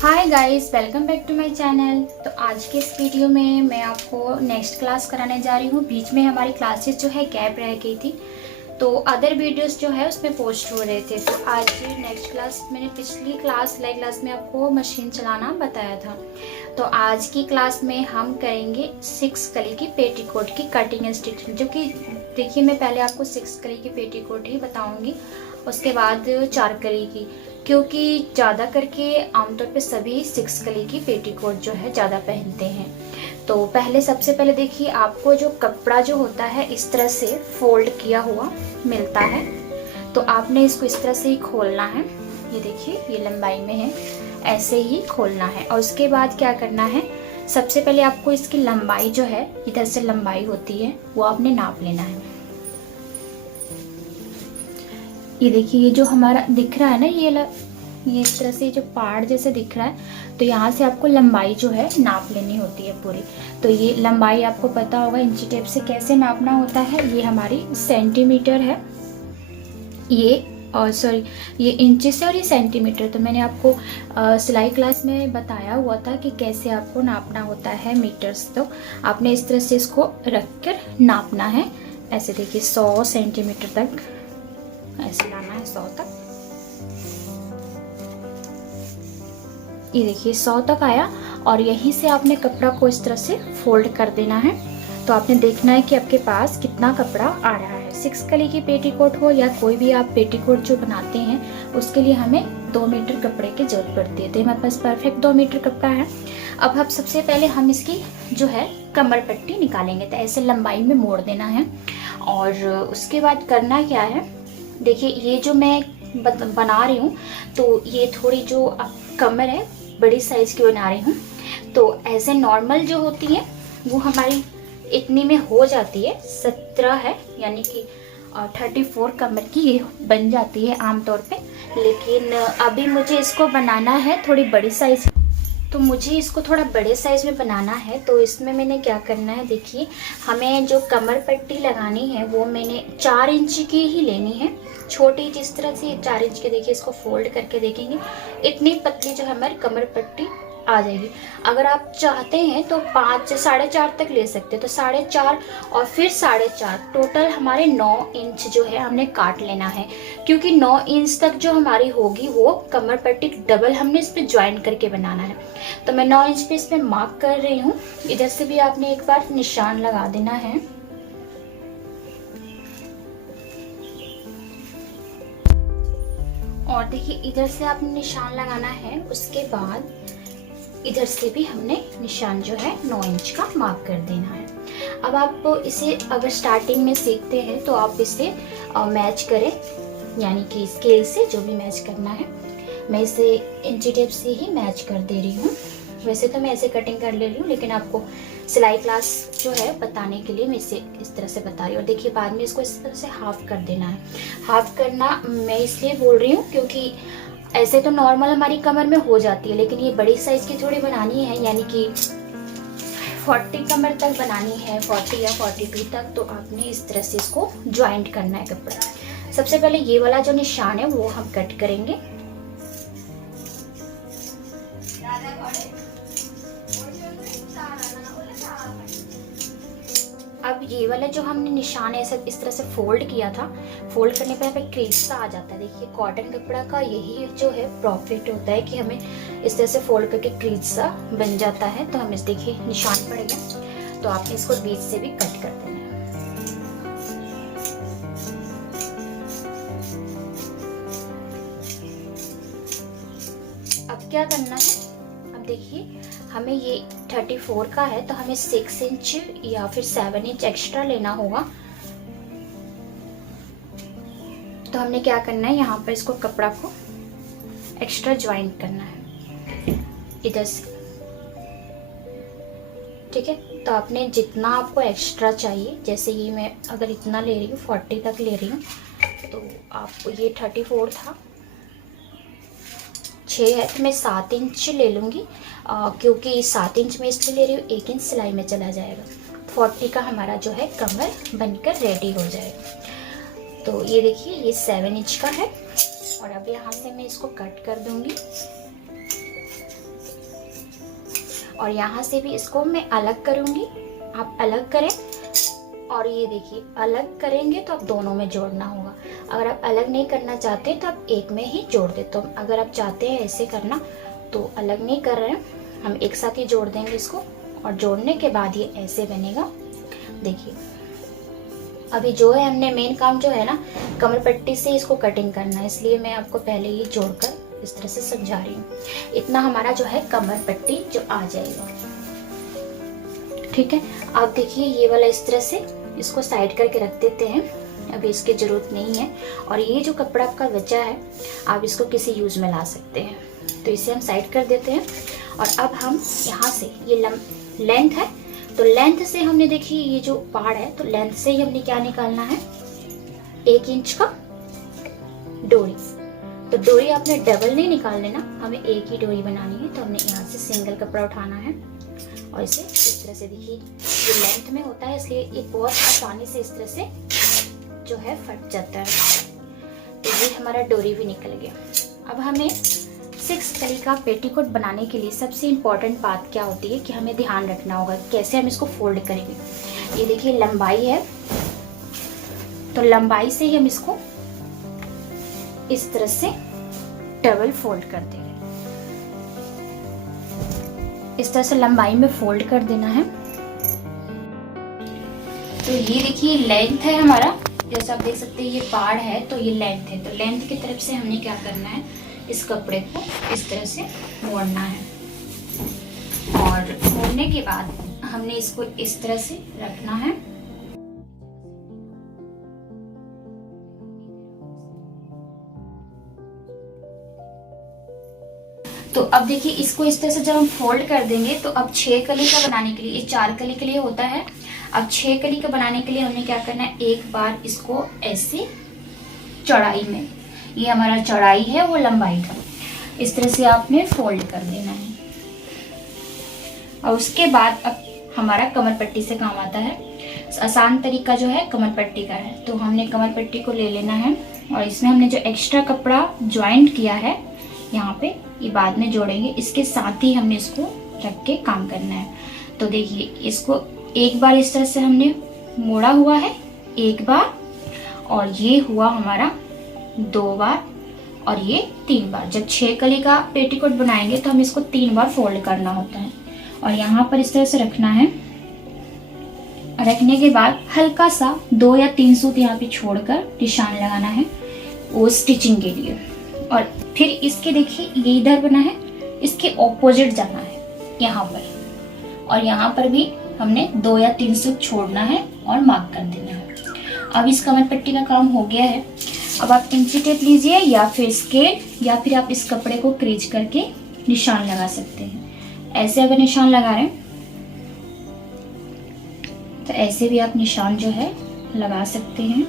Hi guys, welcome back to my channel. तो आज के इस वीडियो में मैं आपको नेक्स्ट क्लास कराने जा रही हूँ। बीच में हमारी क्लासेस जो है गैप रह गई थी, तो अदर वीडियोस जो है उसमें पोस्ट हो रहे थे। तो आज नेक्स्ट क्लास, मैंने पिछली क्लास लाइव क्लास में आपको मशीन चलाना बताया था, तो आज की क्लास में हम करेंगे 6 कली की पेटीकोट की कटिंग एंड स्टिचिंग। जो कि देखिए, मैं पहले आपको 6 कली की पेटीकोट ही बताऊंगी, उसके बाद 4 कली की, क्योंकि ज़्यादा करके आमतौर पे सभी 6 कली की पेटीकोट जो है ज़्यादा पहनते हैं। तो पहले सबसे पहले देखिए, आपको जो कपड़ा जो होता है इस तरह से फोल्ड किया हुआ मिलता है, तो आपने इसको इस तरह से ही खोलना है। ये देखिए, ये लंबाई में है, ऐसे ही खोलना है। और उसके बाद क्या करना है, सबसे पहले आपको इसकी लंबाई जो है, इधर से लंबाई होती है, वो आपने नाप लेना है। ये देखिए, ये जो हमारा दिख रहा है ना, ये इस तरह से जो पार्ट जैसे दिख रहा है, तो यहाँ से आपको लंबाई जो है नाप लेनी होती है पूरी। तो ये लंबाई आपको पता होगा इंची टेप से कैसे नापना होता है। ये हमारी सेंटीमीटर है, ये और सॉरी ये इंची से, और ये सेंटीमीटर। तो मैंने आपको सिलाई क्लास में बताया हुआ था कि कैसे आपको नापना होता है मीटर्स। तो आपने इस तरह से इसको रख कर नापना है। ऐसे देखिए, 100 सेंटीमीटर तक ऐसे लाना है, 100 तक। ये देखिए 100 तक आया, और यहीं से आपने कपड़ा को इस तरह से फोल्ड कर देना है। तो आपने देखना है कि आपके पास कितना कपड़ा आ रहा है। 6 कली की पेटीकोट हो या कोई भी आप पेटीकोट जो बनाते हैं, उसके लिए हमें 2 मीटर कपड़े की जरूरत पड़ती है। तो हमारे पास परफेक्ट 2 मीटर कपड़ा है। अब सबसे पहले हम इसकी जो है कमर पट्टी निकालेंगे। तो ऐसे लंबाई में मोड़ देना है, और उसके बाद करना क्या है, देखिए ये जो मैं बना रही हूँ, तो ये थोड़ी जो कमर है बड़ी साइज की बना रही हूँ। तो ऐसे नॉर्मल जो होती है वो हमारी इतनी में हो जाती है, 17 है, यानी कि 34 कमर की ये बन जाती है आमतौर पे। लेकिन अभी मुझे इसको बनाना है थोड़ी बड़ी साइज, तो मुझे इसको थोड़ा बड़े साइज में बनाना है। तो इसमें मैंने क्या करना है, देखिए हमें जो कमर पट्टी लगानी है वो मैंने 4 इंच की ही लेनी है, छोटी, जिस तरह से 4 इंच की। देखिए, इसको फोल्ड करके देखेंगे, इतनी पतली जो हमारी कमर पट्टी आ जाएगी। अगर आप चाहते हैं तो 5 4.5 तक ले सकते हैं। तो 4.5 और फिर 4.5, टोटल हमारे 9 इंच जो है हमने काट लेना है, क्योंकि 9 इंच तक जो हमारी होगी वो कमर पट्टी डबल हमने इस पे ज्वाइन करके बनाना है। तो मैं 9 इंच पे इस पे मार्क कर रही हूँ। इधर से भी आपने एक बार निशान लगा देना है। और देखिए, इधर से आपने निशान लगाना है, उसके बाद इधर से भी हमने निशान जो है 9 इंच का मार्क कर देना है। अब आप इसे अगर स्टार्टिंग में सीखते हैं तो आप इसे मैच करें, यानी कि स्केल से जो भी मैच करना है। मैं इसे इंची टेप से ही मैच कर दे रही हूँ। वैसे तो मैं ऐसे कटिंग कर ले रही हूँ, लेकिन आपको सिलाई क्लास जो है बताने के लिए मैं इसे इस तरह से बता रही हूँ। और देखिए, बाद में इसको इस तरह से हाफ कर देना है। हाफ करना मैं इसलिए बोल रही हूँ क्योंकि ऐसे तो नॉर्मल हमारी कमर में हो जाती है, लेकिन ये बड़ी साइज की थोड़ी बनानी है, यानी कि 40 कमर तक बनानी है, 40 या 42 तक। तो आपने इस तरह से इसको ज्वाइंट करना है कपड़ा। सबसे पहले ये वाला जो निशान है वो हम कट करेंगे। अब ये वाला जो हमने निशान है सब इस तरह से फोल्ड किया था, फोल्ड करने पर हमें क्रीज सा आ जाता है। देखिए, कॉटन कपड़ा का यही जो है प्रॉफिट होता है कि हमें इस तरह से फोल्ड करके क्रीज सा बन जाता है। तो हम इस देखिए निशान पड़ गया, तो आपने इसको बीच से भी कट कर देना है। अब क्या करना है, अब देखिए हमें ये 34 का है, तो हमें 6 इंच या फिर 7 इंच एक्स्ट्रा लेना होगा। तो हमने क्या करना है, यहाँ पर इसको कपड़ा को एक्स्ट्रा ज्वाइन करना है इधर से, ठीक है। तो आपने जितना आपको एक्स्ट्रा चाहिए, जैसे ये मैं अगर इतना ले रही हूँ, 40 तक ले रही हूँ, तो आपको ये 34 था, 6 है, तो मैं 7 इंच ले लूँगी, क्योंकि 7 इंच में इसलिए ले रही हूँ, 1 इंच सिलाई में चला जाएगा। 40 का हमारा जो है कमर बनकर रेडी हो जाएगा। तो ये देखिए, ये 7 इंच का है, और अब यहाँ से मैं इसको कट कर दूँगी। और यहाँ से भी इसको मैं अलग करूँगी, आप अलग करें। और ये देखिए अलग करेंगे तो आप दोनों में जोड़ना होगा। अगर आप अलग नहीं करना चाहते तो आप एक में ही जोड़ दे। तो अगर आप चाहते हैं ऐसे करना तो अलग नहीं कर रहे हैं, हम एक साथ ही जोड़ देंगे इसको। और जोड़ने के बाद ये ऐसे बनेगा। देखिए अभी जो है हमने मेन काम जो है ना कमर पट्टी से इसको कटिंग करना है, इसलिए मैं आपको पहले ही जोड़कर इस तरह से समझा रही हूँ। इतना हमारा जो है कमर पट्टी जो आ जाएगा, ठीक है। आप देखिए ये वाला इस तरह से इसको साइड करके रख देते हैं, अभी इसकी ज़रूरत नहीं है। और ये जो कपड़ा आपका बचा है आप इसको किसी यूज़ में ला सकते हैं, तो इसे हम साइड कर देते हैं। और अब हम यहाँ से ये लेंथ है, तो लेंथ से हमने देखिए ये जो पार्ट है तो लेंथ से ही हमने क्या निकालना है, 1 इंच का डोरी। तो डोरी आपने डबल नहीं निकाल लेना, हमें एक ही डोरी बनानी है। तो हमने यहाँ से सिंगल कपड़ा उठाना है और इसे इस तरह से, देखिए ये लेंथ में होता है इसलिए ये बहुत आसानी से इस तरह से जो है फट जाता है। तो ये हमारा डोरी भी निकल गया। अब हमें 6 कली का पेटीकोट बनाने के लिए सबसे इम्पॉर्टेंट बात क्या होती है कि हमें ध्यान रखना होगा कैसे हम इसको फोल्ड करेंगे। ये देखिए लंबाई है, तो लंबाई से ही हम इसको इस तरह से डबल फोल्ड कर देंगे। इस तरह से लंबाई में फोल्ड कर देना है। तो ये देखिए लेंथ है हमारा, जैसा आप देख सकते हैं ये पाड़ है तो ये लेंथ है। तो लेंथ की तरफ से हमने क्या करना है, इस कपड़े को इस तरह से मोड़ना है। और मोड़ने के बाद हमने इसको इस तरह से रखना है। तो अब देखिए इसको इस तरह से जब हम फोल्ड कर देंगे तो अब 6 कली का बनाने के लिए, ये 4 कली के लिए होता है, अब 6 कली का बनाने के लिए हमने क्या करना है, एक बार इसको ऐसे चौड़ाई में, ये हमारा चौड़ाई है वो लंबाई था, इस तरह से आपने फोल्ड कर देना है। और उसके बाद अब हमारा कमर पट्टी से काम आता है। आसान तरीका जो है कमर पट्टी का है। तो हमने कमर पट्टी को ले लेना है और इसमें हमने जो एक्स्ट्रा कपड़ा ज्वाइंट किया है यहाँ पे, ये बाद में जोड़ेंगे, इसके साथ ही हमने इसको रख के काम करना है। तो देखिए इसको एक बार इस तरह से हमने मोड़ा हुआ है, एक बार, और ये हुआ हमारा 2 बार, और ये 3 बार। जब 6 कली का पेटीकोट बनाएंगे तो हम इसको 3 बार फोल्ड करना होता है। और यहाँ पर इस तरह से रखना है। रखने के बाद हल्का सा 2 या 3 सूत यहाँ पे छोड़कर निशान लगाना है वो स्टिचिंग के लिए। और फिर इसके देखिए ये इधर बना है, इसके ऑपोजिट जाना है यहाँ पर, और यहाँ पर भी हमने 2 या 3 सूत छोड़ना है और मार्क कर देना है। अब इस कमर पट्टी का काम हो गया है। अब आप इंची टेप लीजिए या फिर स्केल, या फिर आप इस कपड़े को क्रीज करके निशान लगा सकते हैं। ऐसे अगर निशान लगा रहे हैं तो ऐसे भी आप निशान जो है लगा सकते हैं।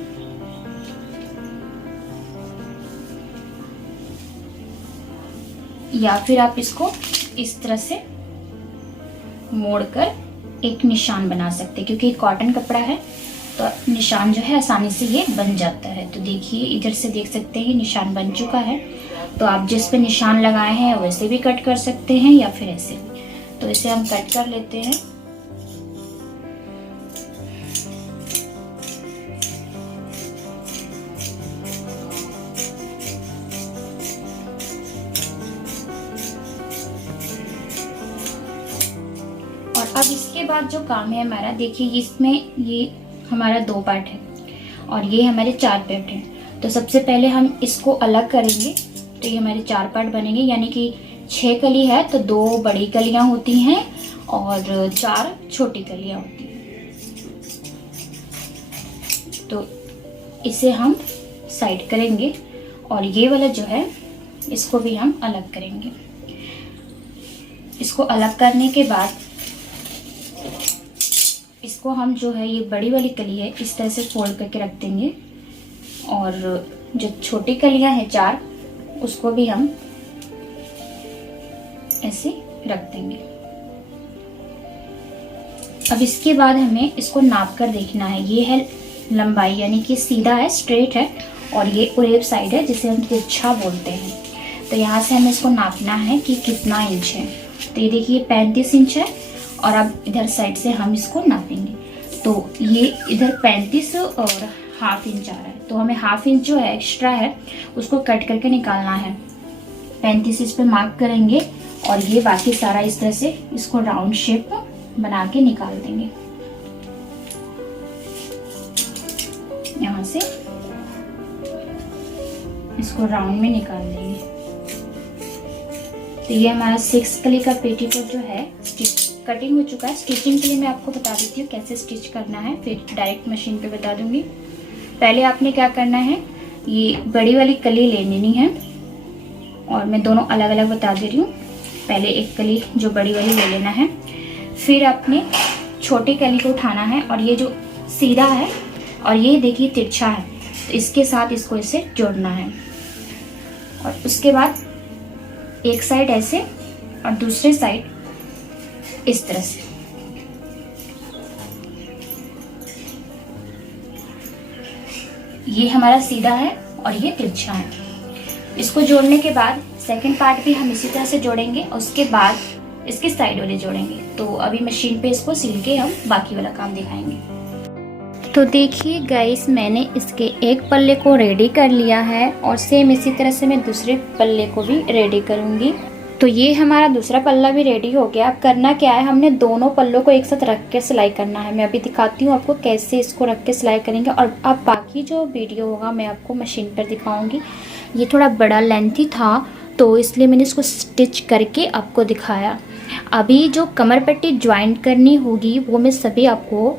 या फिर आप इसको इस तरह से मोड़कर एक निशान बना सकते हैं, क्योंकि कॉटन कपड़ा है तो निशान जो है आसानी से ये बन जाता है। तो देखिए इधर से देख सकते हैं निशान बन चुका है। तो आप जिस पे निशान लगाए हैं वैसे भी कट कर सकते हैं या फिर ऐसे भी। तो इसे हम कट कर लेते हैं। और अब इसके बाद जो काम है हमारा, देखिए इसमें ये हमारा 2 पार्ट है और ये हमारे 4 पार्ट हैं। तो सबसे पहले हम इसको अलग करेंगे, तो ये हमारे 4 पार्ट बनेंगे। यानी कि 6 कली है तो 2 बड़ी कलियां होती हैं और 4 छोटी कलियां होती हैं। तो इसे हम साइड करेंगे और ये वाला जो है इसको भी हम अलग करेंगे। इसको अलग करने के बाद इसको हम जो है ये बड़ी वाली कली है इस तरह से फोल्ड करके रख देंगे, और जो छोटी कलियां हैं 4 उसको भी हम ऐसे रख देंगे। अब इसके बाद हमें इसको नाप कर देखना है। ये है लंबाई, यानी कि सीधा है, स्ट्रेट है, और ये उरेब साइड है जिसे हम तिरछा बोलते हैं। तो यहाँ से हमें इसको नापना है कि कितना इंच है। तो ये देखिए 35 इंच है और अब इधर साइड से हम इसको नापेंगे। तो ये इधर 35 और हाफ इंच आ रहा है, तो हमें हाफ इंच जो है एक्स्ट्रा है उसको कट करके निकालना है। 35 इस पे मार्क करेंगे और ये बाकी सारा इस तरह से इसको राउंड शेप बना के निकाल देंगे। यहाँ से इसको राउंड में निकाल देंगे। तो ये हमारा 6 कली का पेटीकोट जो है स्टिच कटिंग हो चुका है। स्टिचिंग के लिए मैं आपको बता देती हूँ कैसे स्टिच करना है, फिर डायरेक्ट मशीन पे बता दूंगी। पहले आपने क्या करना है, ये बड़ी वाली कली ले लेनी है और मैं दोनों अलग अलग बता दे रही हूँ। पहले एक कली जो बड़ी वाली ले लेना है, फिर आपने छोटी कली को उठाना है और ये जो सीधा है और ये देखिए तिरछा है, तो इसके साथ इसको इसे जोड़ना है। और उसके बाद एक साइड ऐसे और दूसरे साइड इस तरह से। ये हमारा सीधा है और ये तिरछा है। इसको जोड़ने के बाद सेकंड पार्ट भी हम इसी तरह से जोड़ेंगे और उसके बाद इसके साइड वाले जोड़ेंगे। तो अभी मशीन पे इसको सिल के हम बाकी वाला काम दिखाएंगे। तो देखिए गाइस, मैंने इसके एक पल्ले को रेडी कर लिया है और सेम इसी तरह से मैं दूसरे पल्ले को भी रेडी करूंगी। तो ये हमारा दूसरा पल्ला भी रेडी हो गया। अब करना क्या है, हमने दोनों पल्लों को एक साथ रख के सिलाई करना है। मैं अभी दिखाती हूँ आपको कैसे इसको रख के सिलाई करेंगे और अब बाकी जो वीडियो होगा मैं आपको मशीन पर दिखाऊंगी। ये थोड़ा बड़ा लेंथी था तो इसलिए मैंने इसको स्टिच करके आपको दिखाया। अभी जो कमर पट्टी ज्वाइंट करनी होगी वो मैं सभी आपको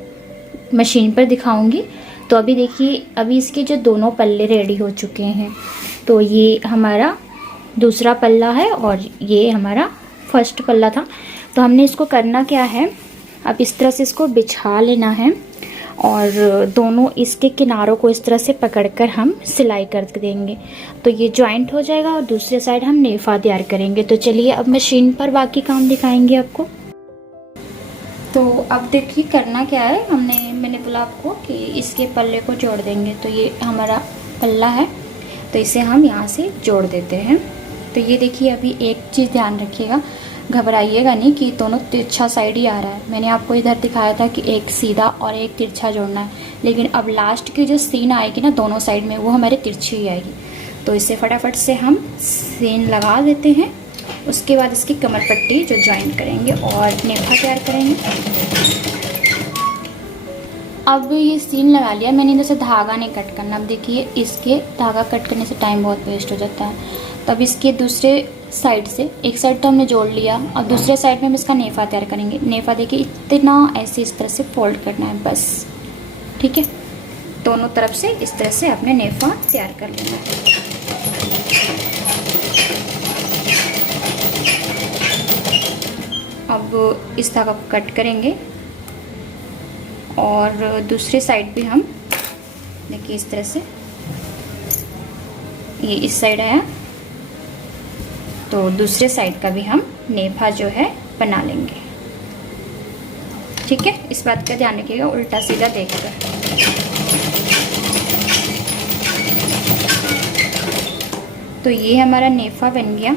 मशीन पर दिखाऊंगी। तो अभी देखिए, अभी इसके जो दोनों पल्ले रेडी हो चुके हैं। तो ये हमारा दूसरा पल्ला है और ये हमारा फर्स्ट पल्ला था। तो हमने इसको करना क्या है, अब इस तरह से इसको बिछा लेना है और दोनों इसके किनारों को इस तरह से पकड़कर हम सिलाई कर देंगे। तो ये जॉइंट हो जाएगा और दूसरे साइड हम नेफा तैयार करेंगे। तो चलिए अब मशीन पर बाकी काम दिखाएंगे आपको। तो अब देखिए करना क्या है, मैंने बोला आपको कि इसके पल्ले को जोड़ देंगे। तो ये हमारा पल्ला है, तो इसे हम यहाँ से जोड़ देते हैं। तो ये देखिए, अभी एक चीज़ ध्यान रखिएगा, घबराइएगा नहीं कि दोनों तिरछा साइड ही आ रहा है। मैंने आपको इधर दिखाया था कि एक सीधा और एक तिरछा जोड़ना है, लेकिन अब लास्ट की जो सीन आएगी ना दोनों साइड में, वो हमारे तिरछी ही आएगी। तो इसे फटाफट से हम सीन लगा देते हैं। उसके बाद इसकी कमर पट्टी जो ज्वाइन करेंगे और नेफा तैयार करेंगे। अब ये सीन लगा लिया मैंने, इधर से धागा नहीं कट करना। अब देखिए, इसके धागा कट करने से टाइम बहुत वेस्ट हो जाता है। तब इसके दूसरे साइड से, एक साइड तो हमने जोड़ लिया और दूसरे साइड में हम इसका नेफा तैयार करेंगे। नेफा देखिए इतना ऐसे इस तरह से फोल्ड करना है बस, ठीक है। दोनों तरफ से इस तरह से अपने नेफा तैयार कर लेना है। अब इस धागा को कट करेंगे और दूसरी साइड भी हम देखिए इस तरह से, ये इस साइड आया तो दूसरे साइड का भी हम नेफा जो है बना लेंगे, ठीक है। इस बात का ध्यान रखिएगा उल्टा सीधा देखकर। तो ये हमारा नेफा बन गया।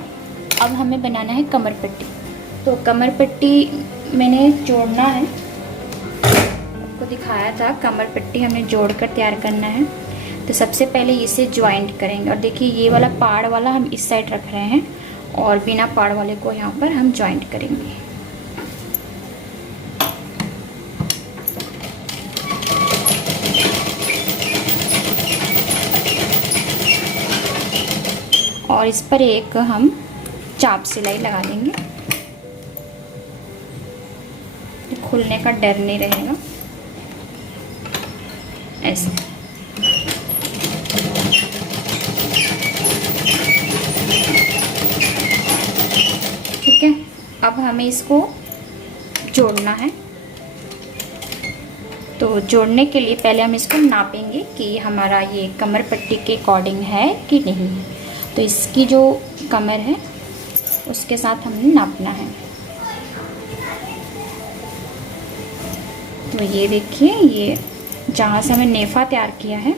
अब हमें बनाना है कमर पट्टी। तो कमर पट्टी मैंने जोड़ना है, आपको दिखाया था कमर पट्टी हमने जोड़कर तैयार करना है। तो सबसे पहले इसे ज्वाइंट करेंगे और देखिए ये वाला पाड़ वाला हम इस साइड रख रहे हैं और बिना पाड़ वाले को यहाँ पर हम ज्वाइंट करेंगे। और इस पर एक हम चाप सिलाई लगा देंगे, खुलने का डर नहीं रहेगा ऐसे। ठीक है, अब हमें इसको जोड़ना है। तो जोड़ने के लिए पहले हम इसको नापेंगे कि हमारा ये कमर पट्टी के अकॉर्डिंग है कि नहीं है। तो इसकी जो कमर है उसके साथ हमने नापना है। तो ये देखिए, ये जहाँ से हमें नेफा तैयार किया है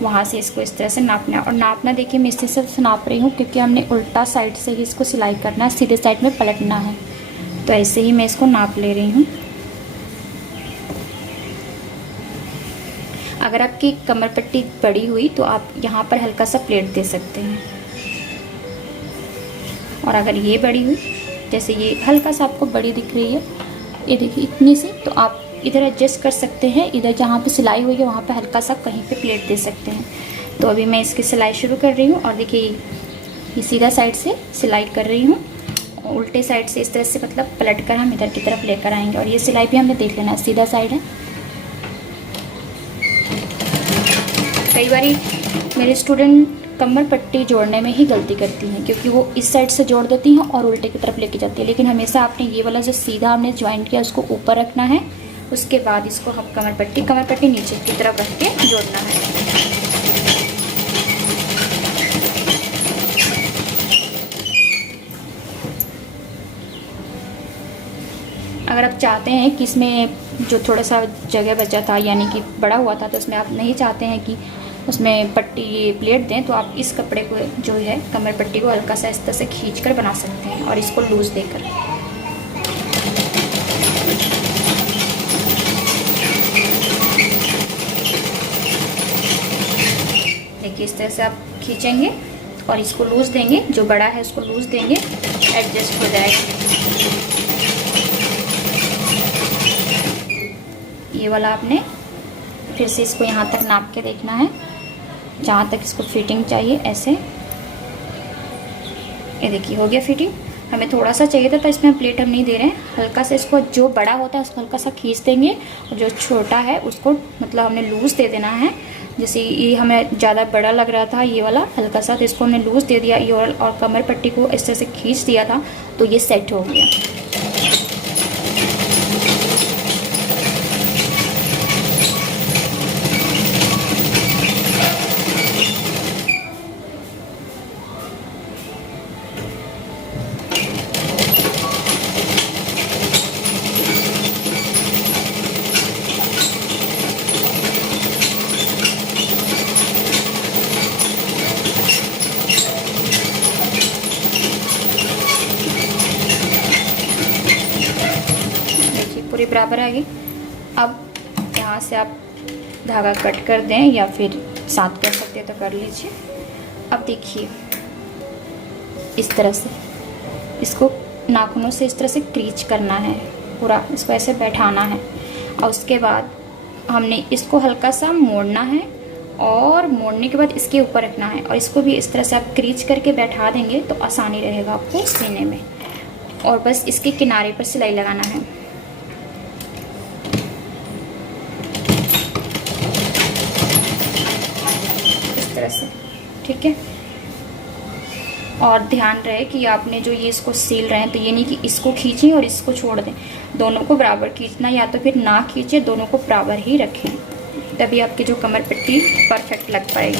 वहाँ से इसको इस तरह से नापना है। और नापना देखिए मैं इस तरह से नाप रही हूँ क्योंकि हमने उल्टा साइड से ही इसको सिलाई करना है, सीधे साइड में पलटना है। तो ऐसे ही मैं इसको नाप ले रही हूँ। अगर आपकी कमर पट्टी बड़ी हुई तो आप यहाँ पर हल्का सा प्लेट दे सकते हैं, और अगर ये बड़ी हुई, जैसे ये हल्का सा आपको बड़ी दिख रही है, ये देखिए इतनी सी, तो आप इधर एडजस्ट कर सकते हैं। इधर जहाँ पे सिलाई हुई है वहाँ पे हल्का सा कहीं पे प्लेट दे सकते हैं। तो अभी मैं इसकी सिलाई शुरू कर रही हूँ, और देखिए ये सीधा साइड से सिलाई कर रही हूँ, उल्टे साइड से इस तरह से मतलब पलट कर हम इधर की तरफ लेकर आएंगे। और ये सिलाई भी हमें देख लेना है, सीधा साइड है। कई बार मेरे स्टूडेंट कमर पट्टी जोड़ने में ही गलती करती हैं, क्योंकि वो इस साइड से जोड़ देती हैं और उल्टे की तरफ लेके जाती है। लेकिन हमेशा आपने ये वाला जो सीधा हमने ज्वाइंट किया उसको ऊपर रखना है, उसके बाद इसको हम कमर पट्टी नीचे की तरफ रख के जोड़ना है। अगर आप चाहते हैं कि इसमें जो थोड़ा सा जगह बचा था, यानी कि बड़ा हुआ था, तो उसमें आप नहीं चाहते हैं कि उसमें पट्टी ये प्लेट दें, तो आप इस कपड़े को जो है कमर पट्टी को हल्का सा इस तरह से खींच कर बना सकते हैं, और इसको लूज़ देकर। देखिए इस तरह से आप खींचेंगे और इसको लूज़ देंगे, जो बड़ा है उसको लूज़ देंगे, एडजस्ट हो जाएगा। ये वाला आपने फिर से इसको यहाँ तक नाप के देखना है, जहाँ तक इसको फिटिंग चाहिए, ऐसे। ये देखिए हो गया फिटिंग। हमें थोड़ा सा चाहिए था तो इसमें प्लेट हम नहीं दे रहे हैं, हल्का सा इसको जो बड़ा होता है उसको हल्का सा खींच देंगे, और जो छोटा है उसको मतलब हमने लूज़ दे देना है। जैसे ये हमें ज़्यादा बड़ा लग रहा था ये वाला हल्का सा, तो इसको हमने लूज़ दे दिया ये और कमर पट्टी को इस तरह से खींच दिया था, तो ये सेट हो गया। पूरी बराबर आ गई। अब यहाँ से आप धागा कट कर दें, या फिर साथ कर सकते हैं तो कर लीजिए। अब देखिए इस तरह से इसको नाखूनों से इस तरह से क्रीच करना है, पूरा इसको ऐसे बैठाना है, और उसके बाद हमने इसको हल्का सा मोड़ना है, और मोड़ने के बाद इसके ऊपर रखना है, और इसको भी इस तरह से आप क्रीच करके बैठा देंगे तो आसानी रहेगा आपको सीने में। और बस इसके किनारे पर सिलाई लगाना है। से ठीक है। और ध्यान रहे कि आपने जो ये इसको सील रहे हैं, तो ये नहीं कि इसको खींचें और इसको छोड़ दें, दोनों को बराबर खींचना, या तो फिर ना खींचे, दोनों को बराबर ही रखें, तभी आपकी जो कमर पट्टी परफेक्ट लग पाएगी।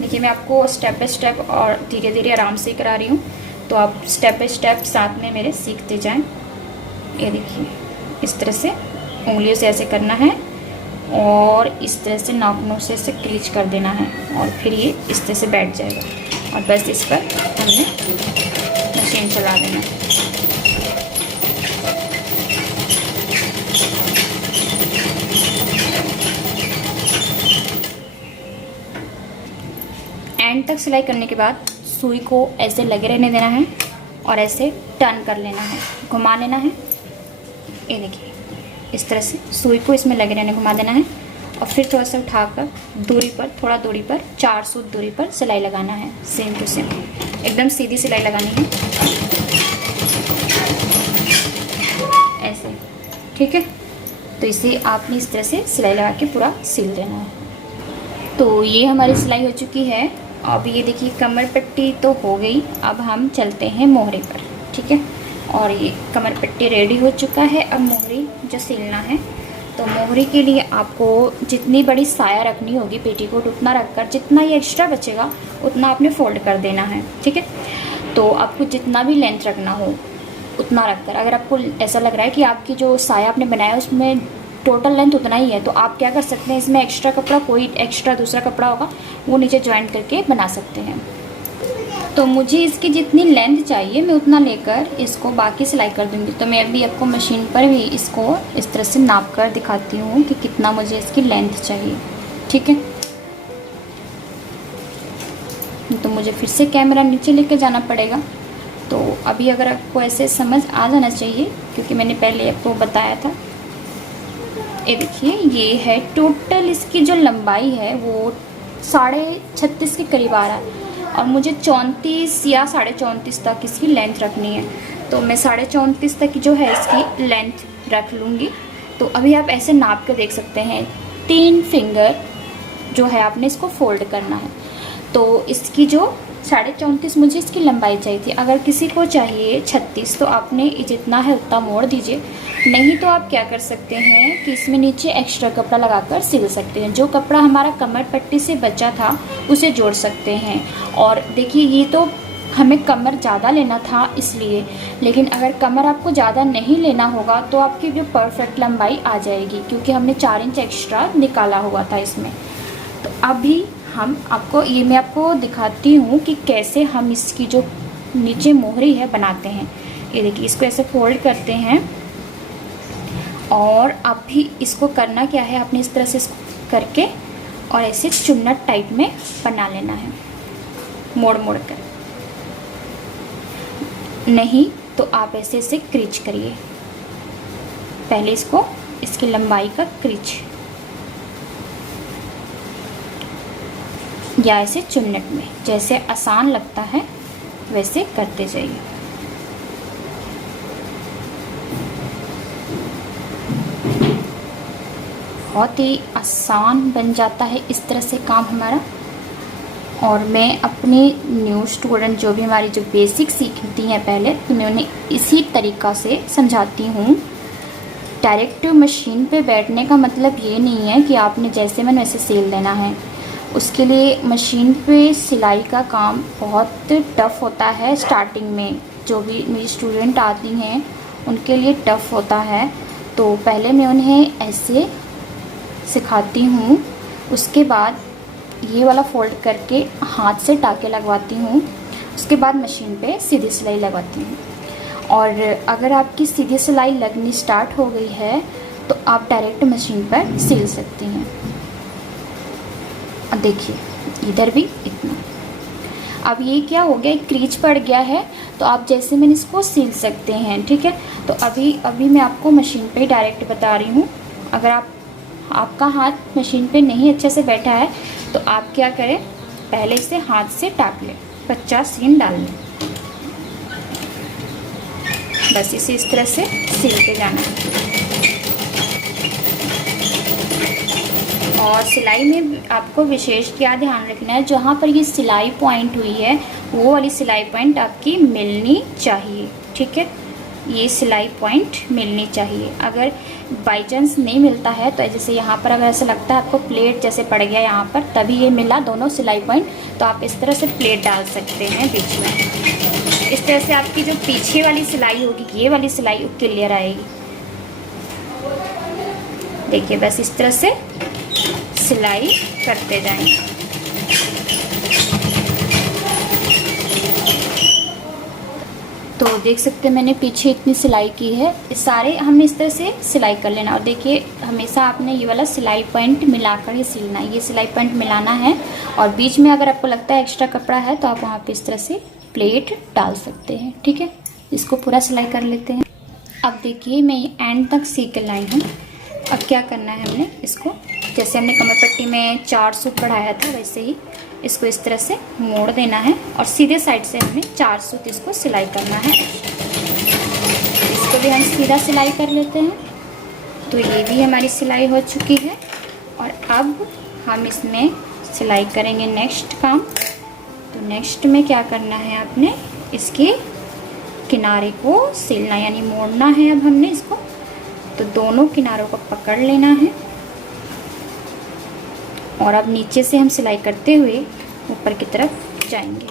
देखिए मैं आपको स्टेप बाय स्टेप और धीरे धीरे आराम से करा रही हूँ, तो आप स्टेप बाय स्टेप साथ में मेरे सीखते जाएं। ये देखिए इस तरह से उंगलियों से ऐसे करना है, और इस तरह से नाखूनों से इसे क्रीच कर देना है, और फिर ये इस तरह से बैठ जाएगा। और बस इस पर हमने मशीन चला देना है। एंड तक सिलाई करने के बाद सुई को ऐसे लगे रहने देना है, और ऐसे टर्न कर लेना है, घुमा लेना है। ये देखिए इस तरह से सुई को इसमें लगे रहने घुमा देना है, और फिर थोड़ा सा उठाकर दूरी पर, थोड़ा दूरी पर, 4 सूत दूरी पर सिलाई लगाना है। सेम टू सेम एकदम सीधी सिलाई लगानी है, ऐसे, ठीक है। तो इसे आपने इस तरह से सिलाई लगा के पूरा सिल देना है। तो ये हमारी सिलाई हो चुकी है। अब ये देखिए कमर पट्टी तो हो गई, अब हम चलते हैं मोहरे पर, ठीक है। और ये कमर पट्टी रेडी हो चुका है। अब मोहरी जो सिलना है, तो मोहरी के लिए आपको जितनी बड़ी साया रखनी होगी पेटीकोट, उतना रखकर जितना ये एक्स्ट्रा बचेगा उतना आपने फोल्ड कर देना है, ठीक है। तो आपको जितना भी लेंथ रखना हो उतना रखकर, अगर आपको ऐसा लग रहा है कि आपकी जो साया आपने बनाया उसमें टोटल लेंथ उतना ही है। तो आप क्या कर सकते हैं, इसमें एक्स्ट्रा कपड़ा, कोई एक्स्ट्रा दूसरा कपड़ा होगा वो नीचे ज्वाइन करके बना सकते हैं। तो मुझे इसकी जितनी लेंथ चाहिए मैं उतना लेकर इसको बाकी सिलाई कर दूँगी। तो मैं अभी आपको मशीन पर भी इसको इस तरह से नाप कर दिखाती हूँ कि कितना मुझे इसकी लेंथ चाहिए। ठीक है, तो मुझे फिर से कैमरा नीचे लेके जाना पड़ेगा। तो अभी अगर आपको ऐसे समझ आ जाना चाहिए, क्योंकि मैंने पहले आपको बताया था। ये देखिए, ये है टोटल इसकी जो लंबाई है वो 36.5 के करीब आ रहा है और मुझे 34 या 34.5 तक इसकी लेंथ रखनी है। तो मैं 34.5 तक की जो है इसकी लेंथ रख लूँगी। तो अभी आप ऐसे नाप के देख सकते हैं, 3 फिंगर जो है आपने इसको फोल्ड करना है। तो इसकी जो 34.5 मुझे इसकी लंबाई चाहिए थी। अगर किसी को चाहिए 36 तो आपने जितना है उतना मोड़ दीजिए, नहीं तो आप क्या कर सकते हैं कि इसमें नीचे एक्स्ट्रा कपड़ा लगाकर सिल सकते हैं। जो कपड़ा हमारा कमर पट्टी से बचा था उसे जोड़ सकते हैं। और देखिए, ये तो हमें कमर ज़्यादा लेना था इसलिए, लेकिन अगर कमर आपको ज़्यादा नहीं लेना होगा तो आपकी जो परफेक्ट लंबाई आ जाएगी, क्योंकि हमने 4 इंच एक्स्ट्रा निकाला हुआ था इसमें। तो अभी मैं आपको दिखाती हूँ कि कैसे हम इसकी जो नीचे मोहरी है बनाते हैं। ये देखिए, इसको ऐसे फोल्ड करते हैं और अभी इसको करना क्या है, आपने इस तरह से करके और ऐसे चुन्नट टाइप में बना लेना है, मोड़ मोड़ कर। नहीं तो आप ऐसे ऐसे क्रीच करिए, पहले इसको इसकी लंबाई का क्रीच, या ऐसे चुन्नट में, जैसे आसान लगता है वैसे करते जाइए। बहुत ही आसान बन जाता है इस तरह से काम हमारा। और मैं अपने न्यू स्टूडेंट जो भी हमारी जो बेसिक सीखती हैं पहले, तो मैं उन्हें इसी तरीक़ा से समझाती हूँ। डायरेक्ट मशीन पे बैठने का मतलब ये नहीं है कि आपने जैसे मन वैसे सिल देना है। उसके लिए मशीन पे सिलाई का काम बहुत टफ़ होता है। स्टार्टिंग में जो भी मेरी स्टूडेंट आती हैं उनके लिए टफ़ होता है। तो पहले मैं उन्हें ऐसे सिखाती हूँ, उसके बाद ये वाला फोल्ड करके हाथ से टाके लगवाती हूँ, उसके बाद मशीन पे सीधी सिलाई लगवाती हूँ। और अगर आपकी सीधी सिलाई लगनी स्टार्ट हो गई है तो आप डायरेक्ट मशीन पर सिल सकती हैं। अब देखिए, इधर भी इतना। अब ये क्या हो गया, क्रीच पड़ गया है, तो आप जैसे मैंने इसको सिल सकते हैं। ठीक है, तो अभी मैं आपको मशीन पे डायरेक्ट बता रही हूँ। अगर आपका हाथ मशीन पे नहीं अच्छे से बैठा है तो आप क्या करें, पहले इसे हाथ से टाक लें, 50 सीन डाल लें, बस इसे इस तरह से सिलते जाना है। और सिलाई में आपको विशेष क्या ध्यान रखना है, जहाँ पर ये सिलाई पॉइंट हुई है वो वाली सिलाई पॉइंट आपकी मिलनी चाहिए। ठीक है, ये सिलाई पॉइंट मिलनी चाहिए। अगर बाई चांस नहीं मिलता है तो जैसे यहाँ पर अगर ऐसा लगता है आपको प्लेट जैसे पड़ गया यहाँ पर, तभी ये मिला दोनों सिलाई पॉइंट, तो आप इस तरह से प्लेट डाल सकते हैं बीच में। इस तरह से आपकी जो पीछे वाली सिलाई होगी, ये वाली सिलाई क्लियर आएगी। देखिए, बस इस तरह से सिलाई करते जाएं। तो देख सकते हैं मैंने पीछे इतनी सिलाई की है। इस सारे हमने इस तरह से सिलाई कर लेना। और देखिए, हमेशा आपने ये वाला सिलाई पॉइंट मिलाकर ही सिलना है, ये सिलाई पॉइंट मिलाना है। और बीच में अगर आपको लगता है एक्स्ट्रा कपड़ा है तो आप वहाँ पे इस तरह से प्लेट डाल सकते हैं। ठीक है, इसको पूरा सिलाई कर लेते हैं। अब देखिए, मैं एंड तक सी कर लाई हूँ। अब क्या करना है, हमने इसको जैसे हमने कमर पट्टी में 4 सूत बढ़ाया था वैसे ही इसको इस तरह से मोड़ देना है और सीधे साइड से हमें 4 सूत इसको सिलाई करना है। इसको भी हम सीधा सिलाई कर लेते हैं। तो ये भी हमारी सिलाई हो चुकी है। और अब हम इसमें सिलाई करेंगे नेक्स्ट काम। तो नेक्स्ट में क्या करना है, आपने इसके किनारे को सिलना यानी मोड़ना है। अब हमने इसको तो दोनों किनारों को पकड़ लेना है और अब नीचे से हम सिलाई करते हुए ऊपर की तरफ जाएंगे।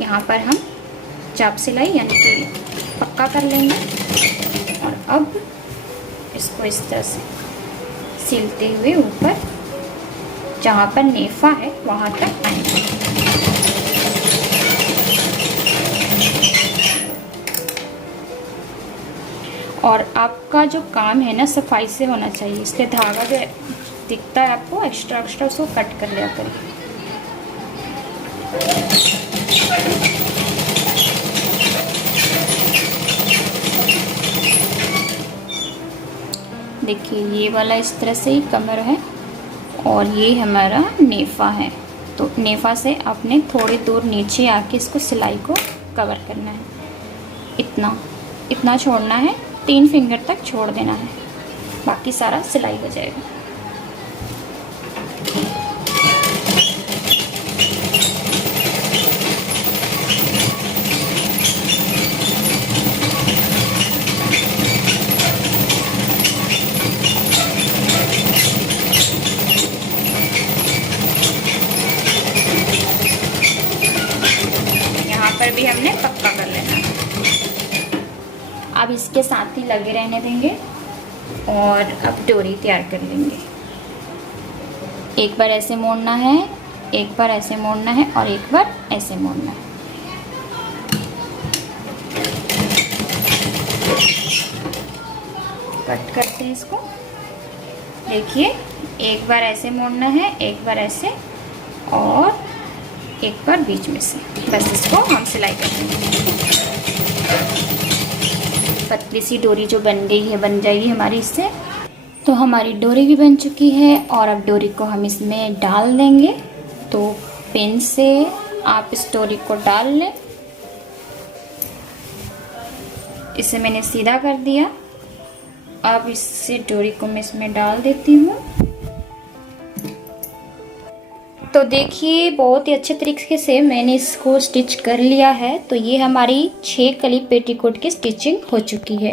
यहाँ पर हम चाप सिलाई यानी कि पक्का कर लेंगे। और अब इसको इस तरह से सिलते हुए ऊपर जहाँ पर नेफा है वहाँ तक आएंगे। और आपका जो काम है ना सफाई से होना चाहिए, इसलिए धागा जो दिखता है आपको एक्स्ट्रा उसको कट कर लिया करिए। देखिए ये वाला इस तरह से ही कमर है और ये हमारा नेफा है। तो नेफा से आपने थोड़ी दूर नीचे आके इसको सिलाई को कवर करना है। इतना छोड़ना है, 3 फिंगर तक छोड़ देना है, बाकी सारा सिलाई हो जाएगा। पर भी हमने पक्का कर लेना है। अब इसके साथ ही लगे रहने देंगे और अब डोरी तैयार कर लेंगे। एक बार ऐसे मोड़ना है, एक बार ऐसे मोड़ना है और एक बार ऐसे मोड़ना है। कट करते हैं इसको। देखिए एक बार ऐसे मोड़ना है, एक बार ऐसे और एक बार बीच में से, बस इसको हम सिलाई कर देंगे। पतली सी डोरी जो बन गई है बन जाएगी हमारी इससे। तो हमारी डोरी भी बन चुकी है और अब डोरी को हम इसमें डाल देंगे। तो पिन से आप इस डोरी को डाल लें। इसे मैंने सीधा कर दिया। अब इससे डोरी को मैं इसमें डाल देती हूँ। तो देखिए बहुत ही अच्छे तरीके से मैंने इसको स्टिच कर लिया है। तो ये हमारी 6 कली पेटीकोट की स्टिचिंग हो चुकी है।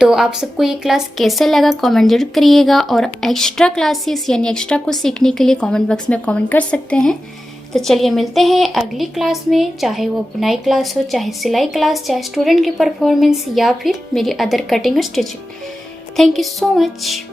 तो आप सबको ये क्लास कैसा लगा कमेंट जरूर करिएगा और एक्स्ट्रा क्लासेस यानी एक्स्ट्रा कुछ सीखने के लिए कमेंट बॉक्स में कमेंट कर सकते हैं। तो चलिए मिलते हैं अगली क्लास में, चाहे वो बुनाई क्लास हो, चाहे सिलाई क्लास, चाहे स्टूडेंट की परफॉर्मेंस या फिर मेरी अदर कटिंग और stitching. Thank you so much.